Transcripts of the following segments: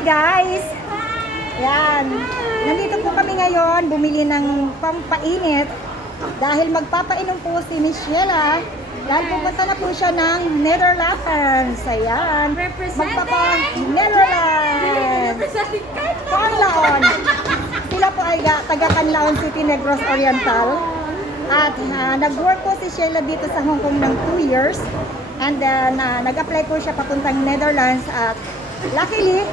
guys! Yan. Nandito po kami ngayon, bumili ng pampainit dahil magpapainom po si Michelle dahil pupunta na po siya ng Netherlands. Ayan. Magpapa Netherlands. Kanlaon. Sila po ay ga- taga Kanlaon City, Negros Oriental. At ah, nag-work po si Sheila dito sa Hong Kong ng 2 years. And then ah, nag-apply po siya papuntang Netherlands at luckily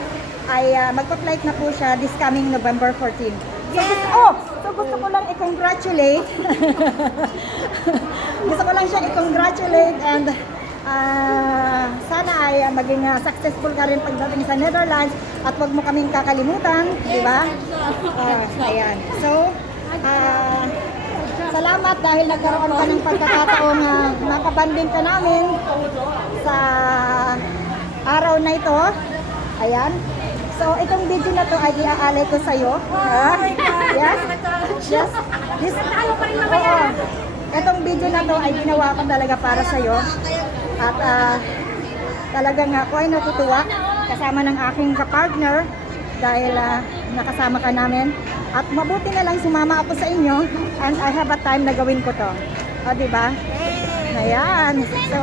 ay ah, magpa-flight na po siya this coming November 14. So, gusto, oh, so gusto ko lang i-congratulate. gusto ko lang siya i-congratulate and ah, sana ay ah, maging ah, successful ka rin pagdating sa Netherlands at wag mo kaming kakalimutan, di ba? Ah, ayan. So, ah, salamat dahil nagkaroon ka ng pagkakataong uh, makabanding ka namin sa araw na ito. Ayan. So, itong video na to ay iaalay ko sa'yo. Ha? Yes? Yes? This, Oo. Itong video na to ay ginawa ko talaga para sa'yo. At ah, talagang ako ay natutuwa kasama ng aking kapartner dahil ah, nakasama ka namin. At mabuti na lang sumama ako sa inyo and I have a time na gawin ko to. O, di ba? Ayan. So,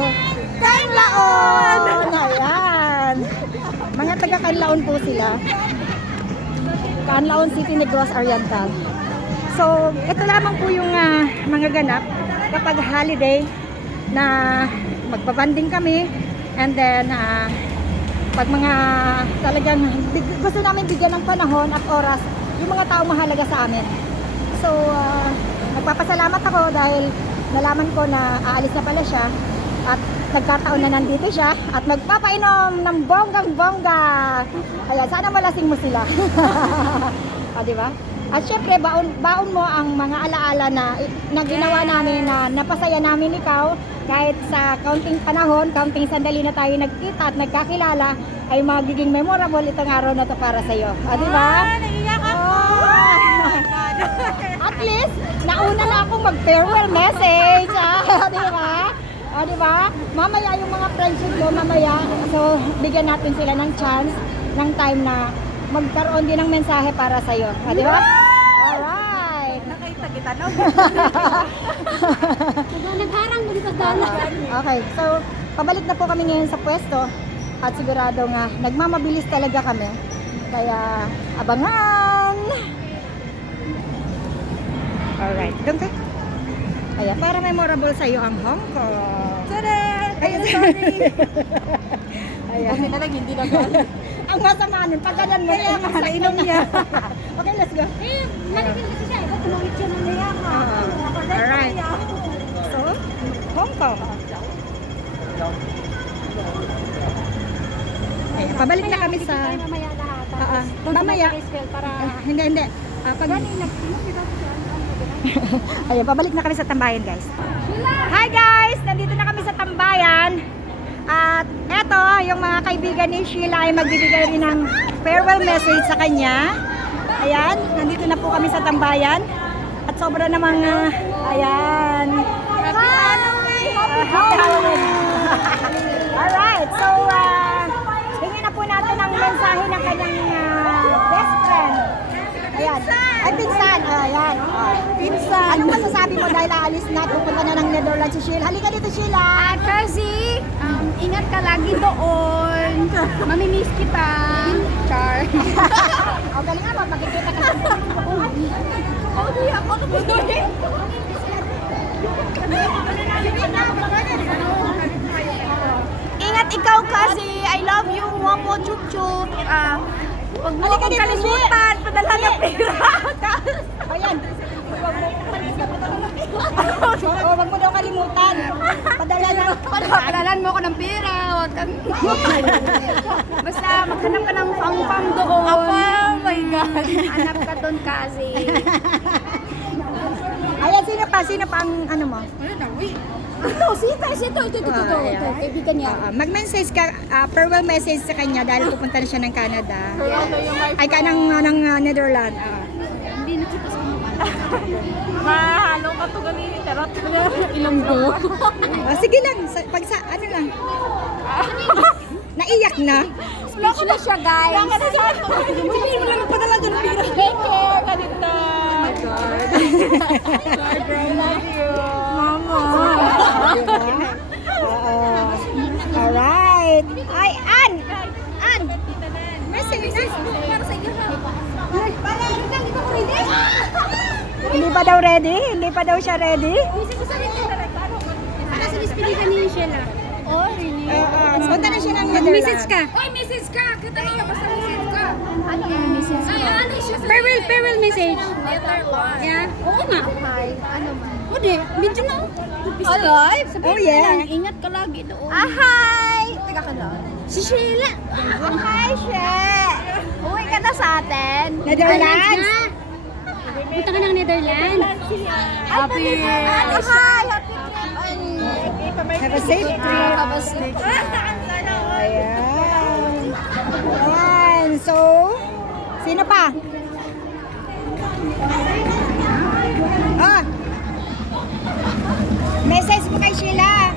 Kanlaon! Ayan. Mga taga Kanlaon po sila. Kanlaon City Negros Oriental. So, ito lamang po yung ah, mga ganap kapag holiday na magbabanding kami and then ah, pag mga talagang gusto namin bigyan ng panahon at oras yung mga tao mahalaga sa amin. So, ah, nagpapasalamat ako dahil nalaman ko na aalis na pala siya at nagkataon na nandito siya at magpapainom ng bonggang-bongga. Ayan, sana malasing mo sila. ah, di ba? At syempre, baon, baon mo ang mga alaala na, na ginawa namin na napasaya namin ikaw kahit sa counting panahon, counting sandali na tayo nagkita at nagkakilala ay magiging memorable itong araw na to para sa iyo. Ah, di ba? Naiyak ako! At least, nauna na akong mag-farewell message. Ah, di ba? O, di ba? Mamaya yung mga friendship mo, mamaya. So, bigyan natin sila ng chance, ng time na magkaroon din ng mensahe para sa iyo. di ba? Alright. Nakita kita, no? Nagharang mo dito dala. Okay, so, pabalik na po kami ngayon sa pwesto. At sigurado nga, nagmamabilis talaga kami. Kaya, abangan! Alright, doon ka. Kaya, para memorable sa iyo ang Hong Kong. Tada! Ayun, sorry. Ayan. Kasi na lang, hindi na Ang masama nun, pag ganyan mo, Kaya nga, nainom niya. okay, let's go. Eh, maligin kasi siya. Ikaw, tumawid siya ng naya ka. Ah, alright. So, Hong Kong. Ayan, pabalik na kami sa... Mamaya lahat. Ah, ah. Doon Mamaya. sa para... Hindi, hindi. Ah, pag... Sa Ayan, pabalik na kami sa tambayan, guys. Hi, guys! Nandito na kami sa tambayan. At eto, yung mga kaibigan ni Sheila ay magbibigay rin ng farewell message sa kanya. Ayan, nandito na po kami sa tambayan. At sobra namang, ah, ayan. Happy Halloween! happy Halloween! Alright, so, uh, tingnan na po natin ang mensahe ng kanyang friend. Ayan. Ay, pinsan. Ayan. Oh. Pinsan. Anong masasabi mo dahil aalis na, pupunta na ng Netherlands si Sheila? Halika dito, Sheila. Ah, kasi, um, ingat ka lagi doon. Mamimiss kita. Char. O, galing nga magkikita ka Oh, di ako tumuloy. Ingat ikaw kasi. I love you. Momo, chup chup. Ah, Huwag mo akong kalimutan. Padala ng pera. Ayan. Oo, wag mo daw kalimutan. Padala na. Padalan mo ako ng pera. Huwag kang... Basta maghanap ka ng pang-pang doon. Oh my God. Hanap ka doon kasi. Pa? Sino pa ang ano mo? Ito, si Pes. Ito, ito, ito, ito. ito, Ah, ito. Kaibigan niya. Ah, mag-message ka, ah, farewell message sa kanya dahil pupunta na siya ng Canada. Ay, ka ng, ng ah, Netherlands. Ah. Hindi na kita sa Mahalo ka to ganito. Charot. Ilang do? Ah, sige lang, sa, pag sa, ano lang. Naiyak na. Speechless siya, guys. Mo lang magpadala dyan ng pira. Take care, God. Love you. Mama. Oo. Alright. Ay, An! An! Message na. Para sa. Para, hindi ko ready. Hindi pa daw ready? Hindi pa daw siya ready? Ko sa rin Para sa lispilitan ni Sheila. Oh, really? Oo. Punta na siya ng Netherlands. Message ka. Oy, message ka. Kita niyo, basta message ka. Ano yung message Ay, ano siya sa... Farewell, farewell message. Netherlands. Yeah. Oo nga. Hi. Ano man? O di, video na. Alive? Oh, yeah. Ingat ka lagi doon. Ah, hi! Taga ka lang. Si Sheila. Ah, hi, She. Uwi ka na sa atin. Netherlands? Punta ka ng Netherlands. Happy. Ano, hi! Happy trip. Have a safe trip. Ayan. Ayan. So, sino pa? Ah. Message mo kay Sheila.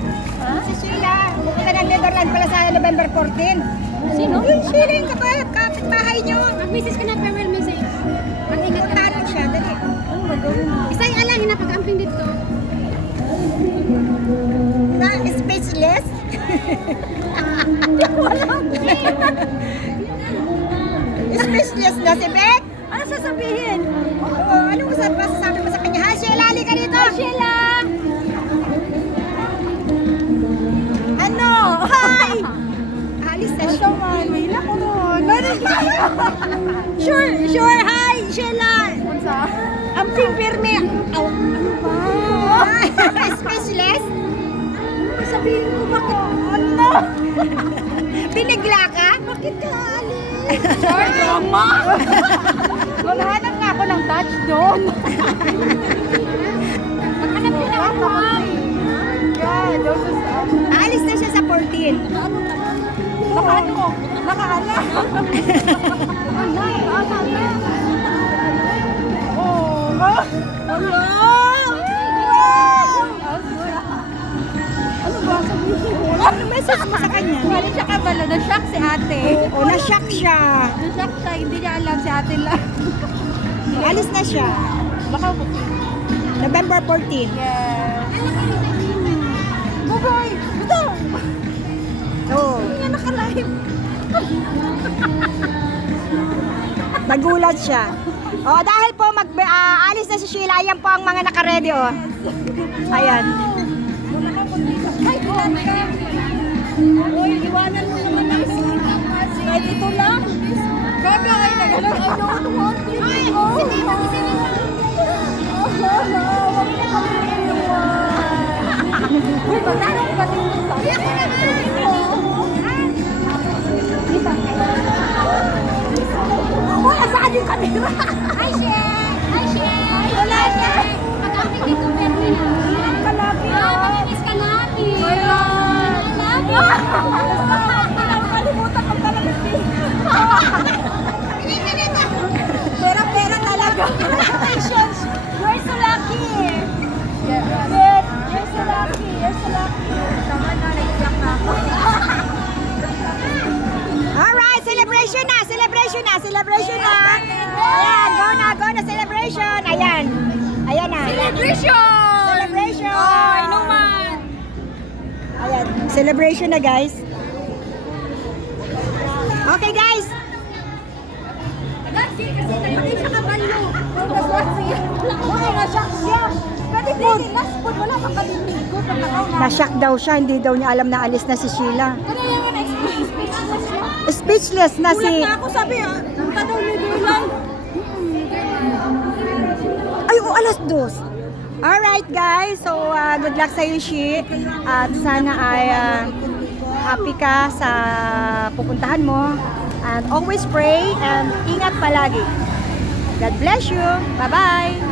Si Sheila. Pupunta ng Netherlands pala sa November 14. Sino? Yung Sheila yung kapit, kapitbahay niyo. Mag-message ka na farewell speechless na si Beck? Ano sasabihin? Oo, anong usap masasabi mo sa kanya? Ha, Sheila, halika dito! Sheila! Ano? Hi! Alis na siya. May nako ron. Sure, sure, hi, Sheila! Ang pimpirme. Oh, ano ba? Speechless? Sabihin ko bakit? Ano? Binigla ka? Bakit ka alis? Short drama! Maghanap nga ako ng touch doon. Maghanap ka na ako. Aalis na siya sa 14. Baka ano? Baka ala. Oh. Ano? Ano ba sabihin Ano message mo sa kanya? Galing siya kabalo. Na-shock si ate. Oo, na-shock siya. Na-shock siya. Hindi niya alam si ate lang. Alis na siya. Baka November 14. Yes. Bye-bye. Ito. Oo. Hindi niya nakalive. Nagulat siya. Oh, dahil po mag ah, alis na si Sheila, ayan po ang mga nakaredy oh. Ayan. Uy, iwanan mo naman ang. Kahit ito lang. Gaga ay nagalaw. I don't want you to go. Uy, magkano ka din sa akin? Ako naman. Uy, asaan yung kamera? Hi, Shen! Celebration na, na. Ayan, go na, go na celebration. Ayan. Ayan na. Celebration! Celebration. Oh, inuman. Ayan, celebration na guys. Okay guys. Kasi, kasi nagpakita siya kabalo. Okay, na-shock siya. Pwede din, last food, wala ko. Na. Na-shock daw siya, hindi daw niya alam na alis na si Sheila. Kaya yung na-speech, speechless siya. Speechless na si... Kulat na ako, sabi, ah, punta daw Netherlands. Ay, oh, alas dos. Alright guys, so uh, good luck sa iyo, Shi. At sana ay uh, happy ka sa pupuntahan mo. And always pray and ingat palagi. God bless you. Bye-bye.